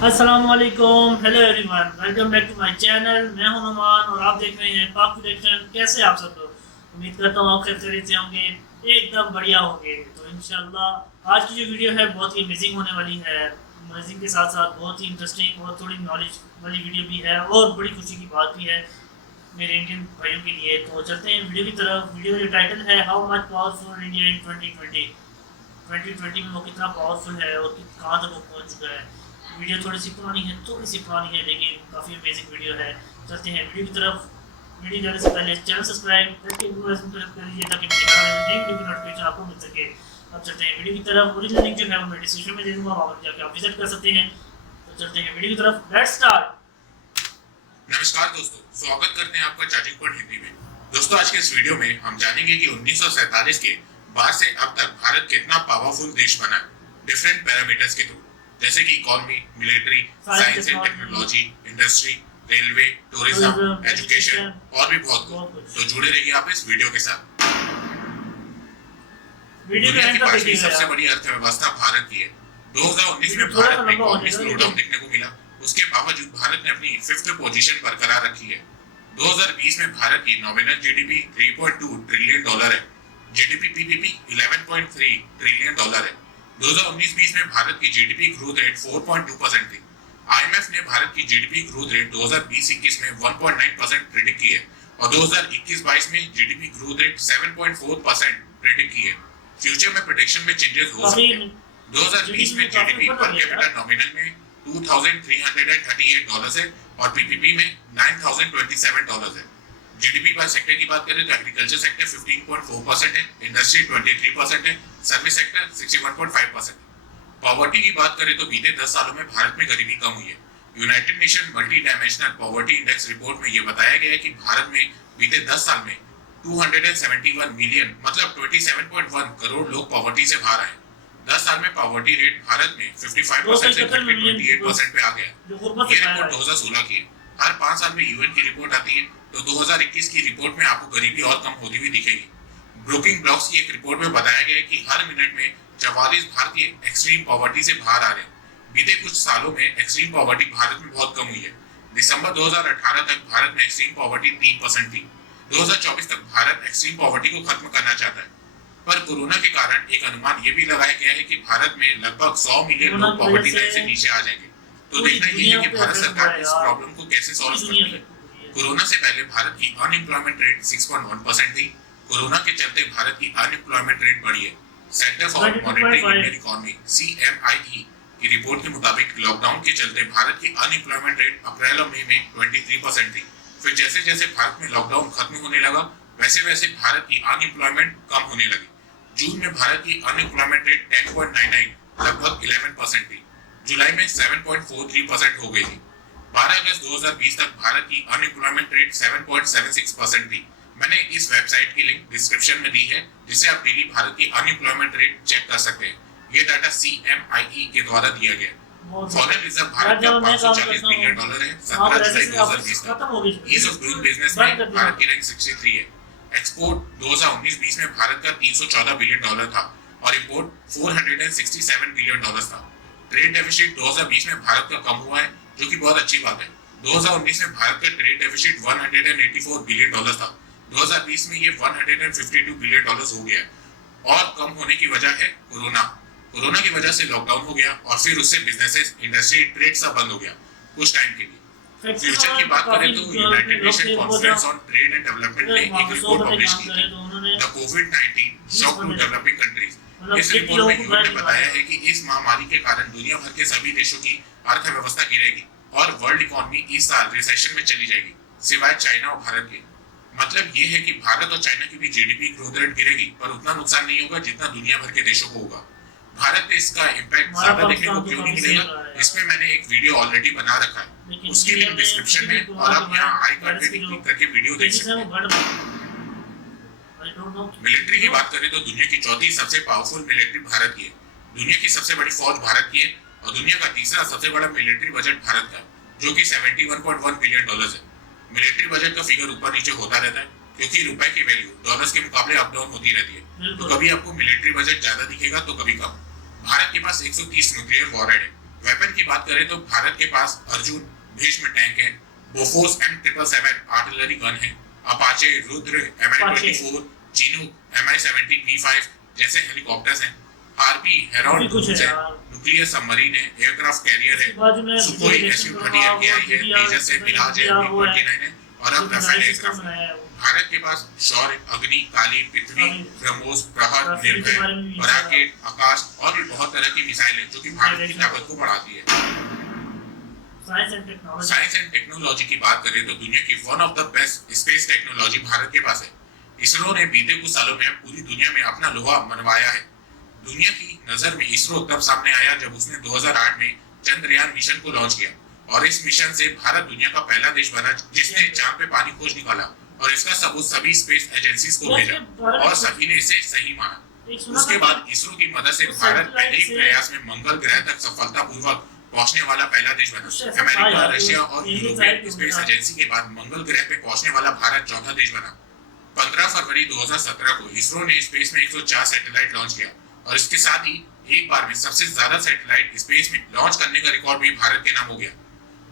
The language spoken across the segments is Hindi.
अस्सलामुअलैकुम, hello everyone, welcome back to my channel. मैं हूं नुमान और आप देख रहे हैं पाक प्रोडक्शन। कैसे आप सब लोग? उम्मीद करता हूं आप खैरियत से होंगे, एकदम बढ़िया होंगे। तो इंशाल्लाह आज की जो वीडियो है बहुत ही अमेजिंग होने वाली है। अमेजिंग के साथ साथ बहुत ही इंटरेस्टिंग और थोड़ी नॉलेज वाली वीडियो भी है और बड़ी खुशी की बात भी है मेरे इंडियन भाइयों के लिए। तो चलते हैं वीडियो की तरफ। वीडियो का जो टाइटल है how much powerful India in 2020। 2020 में वो कितना पावरफुल है और कहाँ तक वो पहुँच चुका है। वीडियो थोड़ी सी पुरानी है, थोड़ी सी पुरानी है, लेकिन काफ़ी अमेजिंग वीडियो है। चलते हैं वीडियो की तरफ। वीडियो जाने से पहले चैनल सब्सक्राइब करके कर लीजिए ताकि मेरी नोटिफिकेशन आपको मिल सके। अब चलते हैं वीडियो की तरफ। ओरिजिनल लिंक जो है वो मैं डिस्क्रिप्शन में दे दूँगा, वहाँ पर जाकर आप विजिट कर सकते हैं। तो चलते हैं वीडियो की तरफ। Let's start. नमस्कार दोस्तों, स्वागत करते हैं आपका चार्जिंग पॉइंट हिंदी में। दोस्तों, आज के इस वीडियो में हम जानेंगे कि 1947 के बाद से अब तक भारत कितना पावरफुल देश बना है डिफरेंट पैरामीटर्स के थ्रू, जैसे कि economy, military, science and technology, industry, railway, tourism, education और भी बहुत कुछ। तो जुड़े रहिए आप इस वीडियो के साथ। दुनिया की पांचवी सबसे बड़ी अर्थव्यवस्था भारत की है। 2019 में भारत में इकोनॉमिक स्लोडाउन देखने को मिला, उसके बावजूद भारत ने अपनी फिफ्थ पोजीशन बरकरार रखी है। 2020 में भारत की नॉमिनल जीडीपी 3.2 ट्रिलियन डॉलर है। जीडीपी पीपीपी 11.3 ट्रिलियन डॉलर है। 2019-20 में भारत की जीडीपी ग्रोथ रेट 4.2% थी। आईएमएफ ने भारत की जीडीपी ग्रोथ रेट 2020-21 में 1.9% प्रेडिक्ट की है और 2021-22 में जीडीपी ग्रोथ रेट 7.4% प्रेडिक्ट की है। फ्यूचर में प्रेडिक्शन में चेंजेस हो सकते हैं। 2020 में जीडीपी पर कैपिटा नॉमिनल में $2,338 है और पीपीपी में $9,027 है। जीडीपी पर सेक्टर की बात करें तो एग्रीकल्चर सेक्टर 15.4% है, इंडस्ट्री 23% है, सर्विस सेक्टर 61.5%। पॉवर्टी की बात करें तो बीते 10 सालों में भारत में गरीबी कम हुई है। United nation multi dimensional poverty index report में यह बताया गया है कि भारत में बीते 10 साल में 271 मिलियन मतलब 27.1 करोड़ लोग पॉवर्टी से बाहर आए। 10 साल में पॉवर्टी रेट भारत में 55% से 28% पे आ गया। ये रिपोर्ट 2016 की है। हर 5 साल में यूएन की रिपोर्ट आती है, तो 2021 की रिपोर्ट में आपको गरीबी और कम होती हुई दिखेगी। ब्रोकिंग ब्लॉक्स की एक रिपोर्ट में बताया गया है कि हर मिनट में 44 भारतीय एक्सट्रीम पॉवर्टी से बाहर आ रहे हैं। बीते कुछ सालों में एक्सट्रीम पॉवर्टी भारत में बहुत कम हुई है। दिसंबर 2018 तक भारत में एक्सट्रीम पॉवर्टी 3% थी। 2024 तक भारत एक्सट्रीम पॉवर्टी को खत्म करना चाहता है, पर कोरोना के कारण एक अनुमान ये भी लगाया गया है कि भारत में लगभग 100 मिलियन लोग पॉवर्टी लाइन से नीचे आ जाएंगे। तो देखना ये है कि भारत सरकार इस प्रॉब्लम को कैसे सॉल्व करती है। कोरोना से पहले भारत की अनएम्प्लॉयमेंट रेट 6.1% थी। कोरोना के चलते भारत की अनएम्प्लॉयमेंट रेट बढ़ी है। Centre for monitoring Indian economy (CMIE) की रिपोर्ट के मुताबिक लॉकडाउन के चलते भारत की अनएम्प्लॉयमेंट रेट अप्रैल और मई में 23% थी। फिर जैसे जैसे भारत में लॉकडाउन खत्म होने लगा, वैसे वैसे भारत की अनएम्प्लॉयमेंट कम होने लगी। जून में भारत की अनएम्प्लॉयमेंट रेट 10.99 लगभग 11% थी। जुलाई में 7.43% हो गई थी। 12 अगस्त 2020 तक भारत की अनएम्प्लॉयमेंट रेट 7.76% थी। मैंने इस वेबसाइट की लिंक डिस्क्रिप्शन में दी है, जिससे आप डेली भारत की अनएम्प्लॉयमेंट रेट चेक कर सकते हैं। ये डाटा CMIE के द्वारा दिया गया है। फॉरेन रिजर्व भारत का $540 बिलियन है 17 जुलाई 2020 तक। ईज ऑफ डूइंग बिजनेस में भारत की रैंक 63 है। एक्सपोर्ट 2019-20 में भारत का $314 बिलियन था और इंपोर्ट $467 बिलियन था। ट्रेड डेफिसिट 2020 में भारत का कम हुआ है, जो कि बहुत अच्छी बात है। 2019 में भारत का ट्रेड डेफिसिट $184 बिलियन था। 2020 में ये $152 बिलियन हो गया और कम होने की वजह है कोरोना। कोरोना की वजह से लॉकडाउन हो गया और फिर उससे बिजनेसेस, इंडस्ट्री, ट्रेड सब बंद हो गया कुछ टाइम के लिए। फ्यूचर की बात करें तो United Nation conference on trade and development ने एक रिपोर्ट पब्लिश की थी, द कोविड-19 शॉक टू डेवलपिंग कंट्रीज। इस रिपोर्ट में यूएन ने बताया है कि इस महामारी के कारण दुनिया भर के सभी देशों की अर्थव्यवस्था गिरेगी और वर्ल्ड इकोनॉमी इस साल रिसेशन में चली जाएगी, सिवाय चाइना और भारत के। मतलब ये है कि भारत और चाइना की भी जीडीपी ग्रोथ रेट गिरेगी, पर उतना नुकसान नहीं होगा जितना दुनिया भर के देशों को होगा। भारत में इसका इम्पैक्ट ज्यादा देखने को क्यों नहीं मिलेगा, इसमें मैंने एक वीडियो ऑलरेडी बना रखा है, उसकी लिंक डिस्क्रिप्शन में और आप यहाँ आई कार्ड पे क्लिक करके वीडियो देख सकते हैं। मिलिट्री की बात करें तो दुनिया की चौथी सबसे पावरफुल मिलिट्री भारत की है। दुनिया की सबसे बड़ी फौज भारत की है और दुनिया का तीसरा सबसे बड़ा मिलिट्री बजट भारत का, जो कि $71.1 बिलियन है। मिलिट्री बजट का फिगर ऊपर नीचे होता रहता है क्योंकि रुपए की वैल्यू डॉलर्स के मुकाबले अप डाउन होती रहती है। तो कभी आपको मिलिट्री बजट ज्यादा दिखेगा तो कभी कम। भारत के पास 130 न्यूक्लियर वॉरहेड है। वेपन की बात करें तो भारत के पास अर्जुन भीष्म टैंक है, बोफोर्स M777 आर्टिलरी गन है, Apache, Rudra, Mi-24, Chinook, Mi-17V5 जैसे हेलीकॉप्टर्स हैं, हार्पी, हेरॉन ड्रोन्स है, न्यूक्लियर सबमरीन है, एयरक्राफ्ट कैरियर है, सुखोई Su-30 MKI है, तेजस है, मिराज है, Mi-29 है और अब राफेल एयरक्राफ्ट है। भारत के पास शौर्य, अग्नि, काली, पृथ्वी, ब्रह्मोस, प्रहर, निर्भय, पराकेट, आकाश और भी बहुत तरह की मिसाइलें जो कि भारत की ताकत को बढ़ाती है। साइंस एंड टेक्नोलॉजी की बात करें तो दुनिया की one of the best space technology Bharat के पास है। इसरो ने बीते कुछ सालों में पूरी दुनिया में अपना लोहा मनवाया है। दुनिया की नजर में इसरो तब सामने आया जब उसने 2008 में चंद्रयान मिशन को लॉन्च किया और इस मिशन से भारत दुनिया का पहला देश बना जिसने चांद पे पानी खोज निकाला और इसका सबूत सभी स्पेस एजेंसीज को भेजा और सभी ने इसे सही माना। उसके बाद इसरो की मदद से भारत पहले ही प्रयास में मंगल ग्रह तक सफलतापूर्वक पहुंचने वाला पहला देश बना। अमेरिका, रशिया और यूरोपियन स्पेस एजेंसी के बाद मंगल ग्रह पे पहुंचने वाला भारत चौथा देश बना। 15 फरवरी 2017 को इसरो ने स्पेस में 104 सैटेलाइट लॉन्च किया और इसके साथ ही एक बार में सबसे ज्यादा सैटेलाइट स्पेस में लॉन्च करने का रिकॉर्ड भी भारत के नाम हो गया।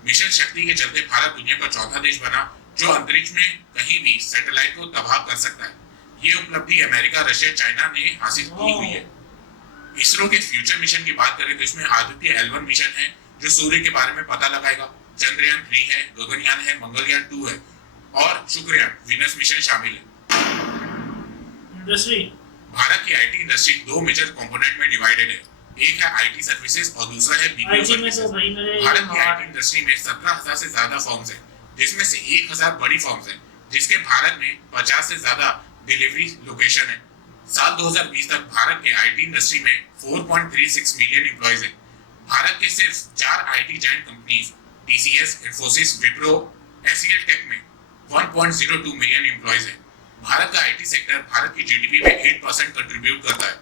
मिशन शक्ति के चलते भारत दुनिया का चौथा देश बना जो अंतरिक्ष में कहीं भी सैटेलाइट को तबाह कर सकता है। ये उपलब्धि अमेरिका, रशिया, चाइना ने हासिल की हुई है। इसरो के फ्यूचर मिशन की बात करें तो इसमें आदित्य L1 मिशन है जो सूर्य के बारे में पता लगाएगा, चंद्रयान 3 है, गगनयान है, मंगलयान 2 है और शुक्रयान वीनस मिशन शामिल है। इंडस्ट्री भारत की आईटी इंडस्ट्री दो मेजर कंपोनेंट में डिवाइडेड है। एक है आईटी सर्विसेज और दूसरा है बीपीओ सर्विसेज। भारत की आईटी इंडस्ट्री में 17,000 से ज्यादा फर्म्स हैं, जिसमें से 1,000 बड़ी फर्म्स हैं, जिसके भारत में 50 से ज्यादा डिलीवरी लोकेशन है। साल 2020 तक भारत के आईटी इंडस्ट्री में 4.36 मिलियन एम्प्लॉइज हैं। भारत के सिर्फ 4 IT giant companies TCS, Infosys, Wipro, HCL tech में 1.02 मिलियन एम्प्लॉइज हैं। भारत का आईटी सेक्टर भारत की जीडीपी में 8% कंट्रीब्यूट करता है।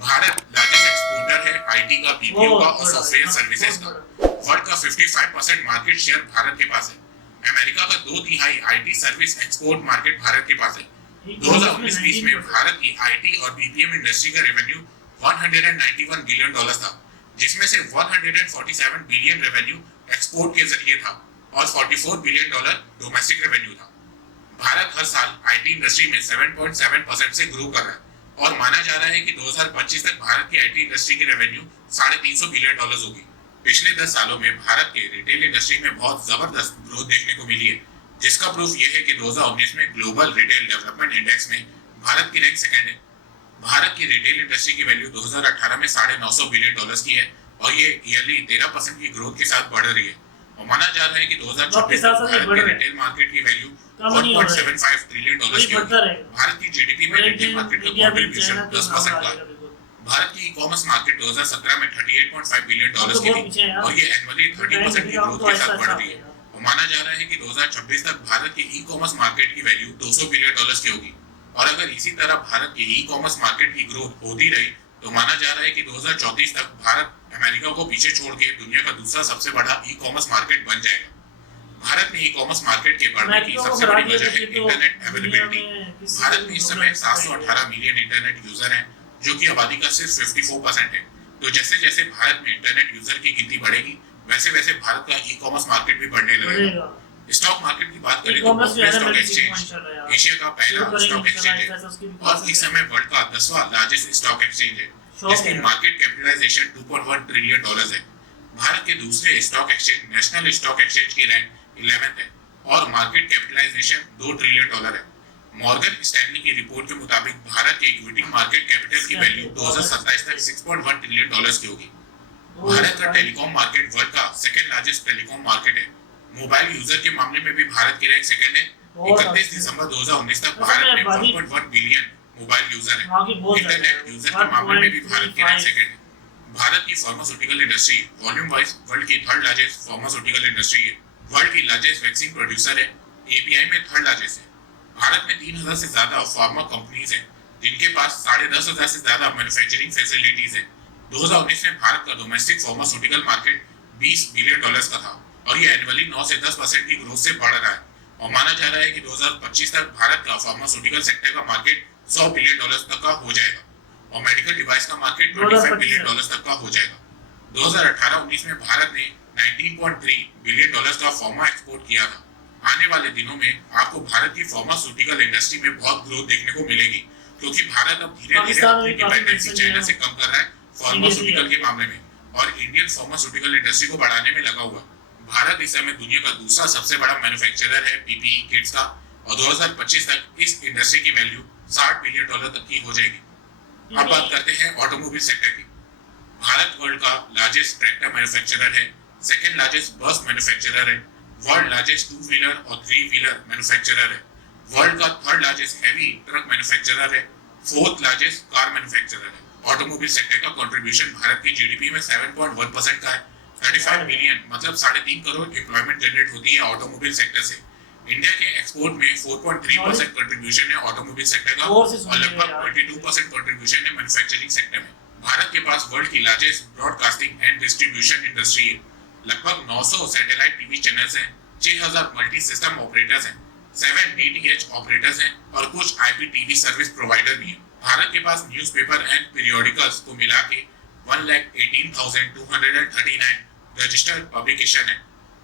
भारत लार्जेस्ट एक्सपोर्टर है आईटी का, बीपीओ का और सॉफ्टवेयर सर्विसेज का। वर्ल्ड का 55% मार्केट शेयर भारत के पास है। अमेरिका का 2/3 IT service export market Bharat के पास है। 2019-20 में भारत की आईटी और बीपीएम इंडस्ट्री का रेवेन्यू $191 बिलियन था, जिसमें से 147 बिलियन रेवेन्यू एक्सपोर्ट के जरिए था और $44 बिलियन डोमेस्टिक रेवेन्यू था। भारत हर साल आईटी इंडस्ट्री में 7.7% से ग्रो कर रहा है और माना जा रहा है कि 2025 तक भारत की आईटी इंडस्ट्री की रेवेन्यू $350 बिलियन होगी। पिछले 10 सालों में भारत के रिटेल इंडस्ट्री में बहुत जबरदस्त ग्रोथ देखने को मिली है, जिसका प्रूफ यह है कि 2019 में ग्लोबल रिटेल डेवलपमेंट इंडेक्स में भारत की रैंक सेकंड है। भारत की रिटेल इंडस्ट्री की वैल्यू 2018 में $950 बिलियन की है और ये ईयरली 13% की ग्रोथ के साथ बढ़ रही है और माना जा रहा है कि 2024 तक भारत के रिटेल मार्केट की वैल्यू $1.75 ट्रिलियन की होगी। भारत की जीडीपी में रिटेल मार्केट का कंट्रीब्यूशन 10% का है। भारत की ई-कॉमर्स मार्केट 2017 में $38.5 बिलियन की थी और ये एनुअली 30% की ग्रोथ के साथ बढ़ रही है और माना जा रहा है कि 2026 तक भारत के ई-कॉमर्स मार्केट की वैल्यू $200 बिलियन की होगी। और अगर इसी तरह भारत के ई-कॉमर्स मार्केट की ग्रोथ होती रही तो माना जा रहा है कि 2034 तक भारत अमेरिका को पीछे छोड़ के दुनिया का दूसरा सबसे बड़ा ई-कॉमर्स मार्केट बन जाएगा। भारत में ई-कॉमर्स मार्केट के बढ़ने की सबसे बड़ी वजह है इंटरनेट अवेलेबिलिटी। भारत में इस समय 718 मिलियन इंटरनेट यूजर हैं, जो कि आबादी का सिर्फ 54% है। तो जैसे जैसे भारत में इंटरनेट यूजर की गिनती बढ़ेगी, वैसे वैसे भारत का ई-कॉमर्स मार्केट भी बढ़ने लगेगा। स्टॉक मार्केट की बात करें तो बॉम्बे स्टॉक एक्सचेंज एशिया का पहला स्टॉक एक्सचेंज है और इस समय वर्ल्ड का 10वां लार्जेस्ट स्टॉक एक्सचेंज है, जिसकी मार्केट कैपिटलाइजेशन $2.1 ट्रिलियन है। भारत के दूसरे stock exchange national stock exchange की रैंक 11th है और मार्केट कैपिटलाइजेशन $2 ट्रिलियन है। मॉर्गन स्टैनली की रिपोर्ट के मुताबिक भारत के इक्विटी मार्केट कैपिटल की वैल्यू 2027 तक $6.1 ट्रिलियन की होगी। भारत का टेलीकॉम मार्केट वर्ल्ड का सेकंड लार्जेस्ट टेलीकॉम मार्केट है। मोबाइल यूजर के मामले में भी भारत की रैंक सेकंड है। 31 दिसंबर 2019 तक भारत में 1.1 बिलियन मोबाइल यूजर है। इंटरनेट यूजर के मामले में भी भारत की रैंक सेकंड है। भारत की pharmaceutical industry volume wise world की थर्ड लार्जेस्ट फार्मास्यूटिकल इंडस्ट्री है। वर्ल्ड की लार्जेस्ट वैक्सीन प्रोड्यूसर है। एपीआई में थर्ड लार्जेस्ट है। भारत में 3,000 से ज्यादा फार्मा कंपनीज हैं, जिनके पास 10,500 से ज्यादा मैन्युफैक्चरिंग फैसिलिटीज हैं। 2019 में भारत का डोमेस्टिक फार्मास्यूटिकल मार्केट $20 बिलियन का था और ये एनुअली 9 से 10% की ग्रोथ से बढ़ रहा है और माना जा रहा है कि 2025 तक भारत का फार्मास्यूटिकल सेक्टर का मार्केट $100 बिलियन तक का हो जाएगा और मेडिकल डिवाइस का मार्केट $25 बिलियन तक का हो जाएगा। 2018-19 में भारत ने 19.3 बिलियन डॉलर्स का फार्मा एक्सपोर्ट किया था। आने वाले दिनों में आपको भारत की फार्मास्यूटिकल इंडस्ट्री में बहुत ग्रोथ देखने को मिलेगी, क्योंकि भारत अब धीरे धीरे अपनी डिपेंडेंसी चाइना से कम कर रहा है फार्मास्यूटिकल के मामले में और इंडियन फार्मास्यूटिकल इंडस्ट्री को बढ़ाने में लगा हुआ। भारत इस समय दुनिया का दूसरा सबसे बड़ा मैन्युफैक्चरर है पीपीई किट्स का और 2025 तक इस इंडस्ट्री की वैल्यू 60 बिलियन डॉलर तक की हो जाएगी। अब बात करते हैं ऑटोमोबाइल सेक्टर की। भारत वर्ल्ड का लार्जेस्ट ट्रैक्टर मैन्युफैक्चरर है, सेकंड लार्जेस्ट बस मैन्युफैक्चरर है, वर्ल्ड लार्जेस्ट टू व्हीलर और थ्री व्हीलर मैन्युफैक्चरर है, वर्ल्ड का third largest heavy truck manufacturer है, फोर्थ लार्जेस्ट कार मैन्युफैक्चरर है। ऑटोमोबाइल सेक्टर का कंट्रीब्यूशन भारत की जीडीपी में 7.1% का है। 35 मिलियन मतलब 3.5 करोड़ एम्प्लॉयमेंट जनरेट होती है ऑटोमोबाइल सेक्टर से। इंडिया के एक्सपोर्ट में 4.3% कंट्रीब्यूशन है ऑटोमोबाइल सेक्टर का और लगभग 22% कंट्रीब्यूशन है मैन्युफैक्चरिंग सेक्टर में। भारत के पास वर्ल्ड की largest broadcasting and distribution industry है। लगभग 900 सैटेलाइट टीवी चैनल्स हैं, 6000 मल्टी सिस्टम ऑपरेटर्स हैं, 7 डीटीएच ऑपरेटर्स हैं और कुछ आईपीटीवी सर्विस प्रोवाइडर भी हैं। भारत के पास न्यूज़पेपर एंड पीरियोडिकल्स को मिला के 1,18,239 रजिस्टर्ड पब्लिकेशन है,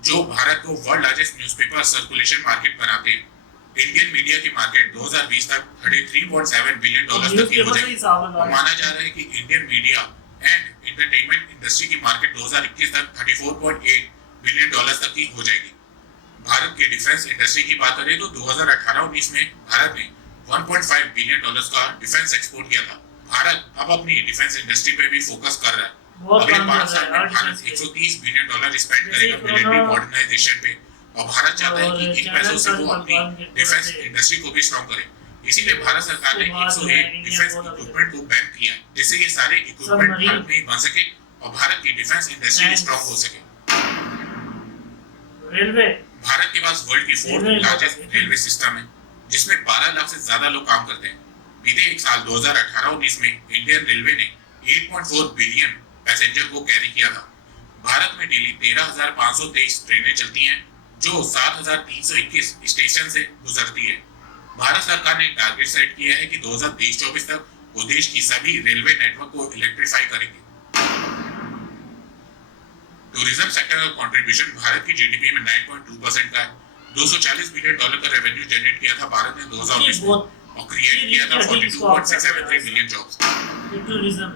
जो भारत को world largest newspaper circulation market बनाते हैं। इंडियन मीडिया की मार्केट 2020 तक 33.7 बिलियन डॉलर तक की हो जाएगी। माना जा रहा है कि Indian media and entertainment industry की मार्केट 2021 तक 34.8 बिलियन डॉलर तक की हो जाएगी। भारत के डिफेंस इंडस्ट्री की बात करें तो 2018-19 में भारत ने 1.5 बिलियन डॉलर्स का डिफेंस एक्सपोर्ट किया था। भारत अब अपनी डिफेंस इंडस्ट्री पे भी फोकस कर रहा है। अगले 5 साल में भारत 130 बिलियन डॉलर स्पेंड करेगा मिलिट्री मॉडर्नाइजेशन पे और भारत चाहता है कि इन पैसों से वो अपनी डिफेंस इंडस्ट्री को भी स्ट्रॉन्ग करे। इसीलिए भारत सरकार ने 101 डिफेंस इक्विपमेंट को बैन किया है, जिससे ये सारे इक्विपमेंट भारत में ही बन सके और भारत की डिफेंस इंडस्ट्री स्ट्रॉन्ग हो सके। रेलवे भारत के पास वर्ल्ड की 4th लार्जेस्ट रेलवे सिस्टम है, जिसमें 12 लाख से ज्यादा लोग काम करते हैं। बीते एक साल 2018-19 में इंडियन रेलवे ने 8.4 बिलियन पैसेंजर को कैरी किया था। भारत में डेली 13,523 ट्रेनें चलती हैं, जो 7,321 स्टेशन से गुजरती है। भारत सरकार ने टारगेट सेट किया है कि 2023-24 तक वो देश की सभी रेलवे नेटवर्क को इलेक्ट्रीफाई करेंगे। टूरिज्म सेक्टर का कंट्रीब्यूशन भारत की जीडीपी में 9.2% का है। 240 बिलियन डॉलर का रेवेन्यू जनरेट किया था भारत ने 2019 में और क्रिएट किया था 42.673 million jobs. Tourism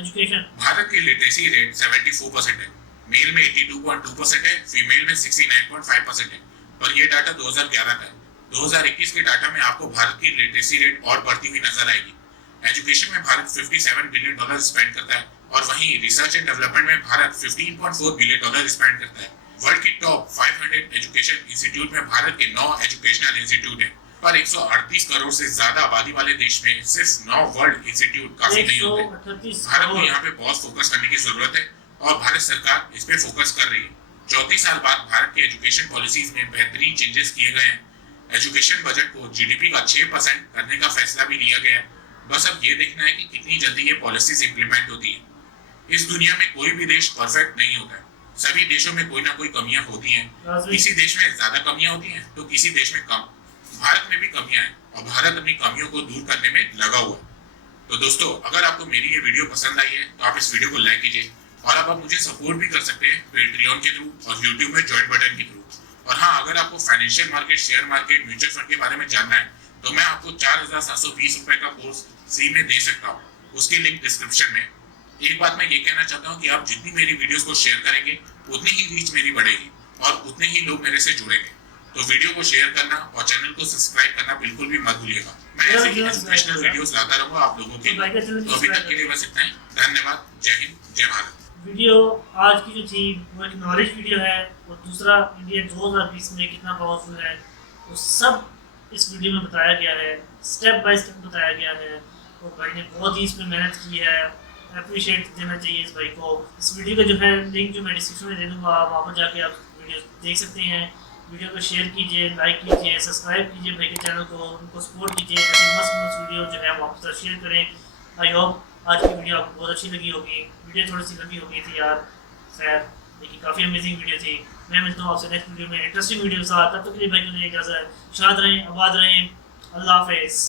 education Bharat की लिटरेसी रेट 74% है, मेल में 82.2% है, फीमेल में 69.5% है, पर ये डाटा 2011 का है। 2021 के डाटा में आपको भारत की लिटरेसी रेट और बढ़ती हुई नजर आएगी। एजुकेशन में भारत 57 बिलियन डॉलर स्पेंड करता है और वहीं रिसर्च एंड डेवलपमेंट में भारत 15.4 बिलियन डॉलर स्पेंड करता है। वर्ल्ड की टॉप 500 एजुकेशन इंस्टीट्यूट में भारत के 9 एजुकेशनल इंस्टीट्यूट हैं, पर 138 करोड़ से ज्यादा आबादी वाले देश में सिर्फ 9 वर्ल्ड इंस्टीट्यूट काफी नहीं होते। भारत को यहाँ पे बहुत फोकस करने की जरूरत है और भारत सरकार इस पे फोकस कर रही है। 34 साल बाद भारत की एजुकेशन पॉलिसीज में बेहतरीन चेंजेस किए गए हैं। एजुकेशन बजट को जीडीपी का 6% करने का फैसला भी लिया गया है। बस अब ये देखना है कि कितनी जल्दी ये पॉलिसीज इंप्लीमेंट होती है। इस दुनिया में कोई भी देश परफेक्ट नहीं होता है, सभी देशों में कोई ना कोई कमियां होती हैं। किसी देश में ज्यादा कमियां होती हैं तो किसी देश में कम। भारत में भी कमियां हैं और भारत अपनी कमियों को दूर करने में लगा हुआ है। तो दोस्तों, अगर आपको मेरी ये वीडियो पसंद आई है तो आप इस वीडियो को लाइक कीजिए और आप मुझे सपोर्ट भी कर सकते हैं पेट्रियन के थ्रू और यूट्यूब में ज्वाइन बटन के थ्रू। और हाँ, अगर आपको financial market, share market, mutual fund के बारे में जानना है तो मैं आपको 4,720 रुपए का कोर्स फ्री में दे सकता हूँ, उसकी लिंक डिस्क्रिप्शन में। एक बात मैं ये कहना चाहता हूँ कि आप जितनी मेरी वीडियोस को शेयर करेंगे उतनी ही रीच मेरी बढ़ेगी और उतने ही लोग मेरे से जुड़ेंगे। तो वीडियो को शेयर करना और चैनल को सब्सक्राइब करना बिल्कुल भी मत भूलिएगा। मैं ऐसे ही एजुकेशनल वीडियोस लाता रहूंगा आप लोगों के लिए। तो अभी तक के लिए बस इतना ही। धन्यवाद। जय हिंद, जय भारत। वीडियो आज की जो थी वो एक नॉलेज वीडियो है और दूसरा इंडिया 2020 में कितना पावरफुल है वो सब इस वीडियो में बताया गया है, स्टेप बाय स्टेप बताया गया है। और भाई ने बहुत ही इसमें मेहनत की है, अप्रिशिएट देना चाहिए इस भाई को। इस वीडियो का जो है लिंक जो मैं डिस्क्रिप्शन में दे दूँगा, वहाँ पर जाके आप वीडियो देख सकते हैं। वीडियो को शेयर कीजिए, लाइक कीजिए, सब्सक्राइब कीजिए भाई के चैनल को, उनको सपोर्ट कीजिए। ऐसे मस्त वीडियो जो है वो आपके साथ शेयर करें। आई होप आज की वीडियो आपको बहुत अच्छी लगी होगी। वीडियो थोड़ी सी लंबी हो गई थी यार, खैर लेकिन काफ़ी अमेजिंग वीडियो थी। मैं मिलता हूँ आपसे नेक्स्ट वीडियो में इंटरेस्टिंग वीडियो के साथ। तब तक के लिए भाई को इजाज़त है। शाद रहें, आबाद रहें। अल्लाह हाफिज़।